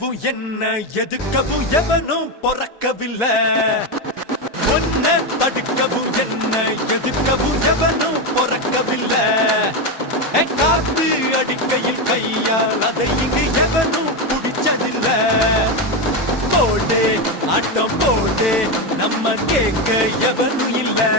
எதிர்க்கவும் என்ன எதுக்கவும் எவனும் பொறக்கவில்லை. ஒன்ன தடுக்கவும் என்ன எதுக்கவும் எவனும் பொறக்கவில்லை. காத்து அடிக்கையில் கையால் அதை இங்கு எவனும் பிடிச்சதில்லை. போடு ஆட்டம் போடு நம்ம கேட்க எவனும் இல்ல.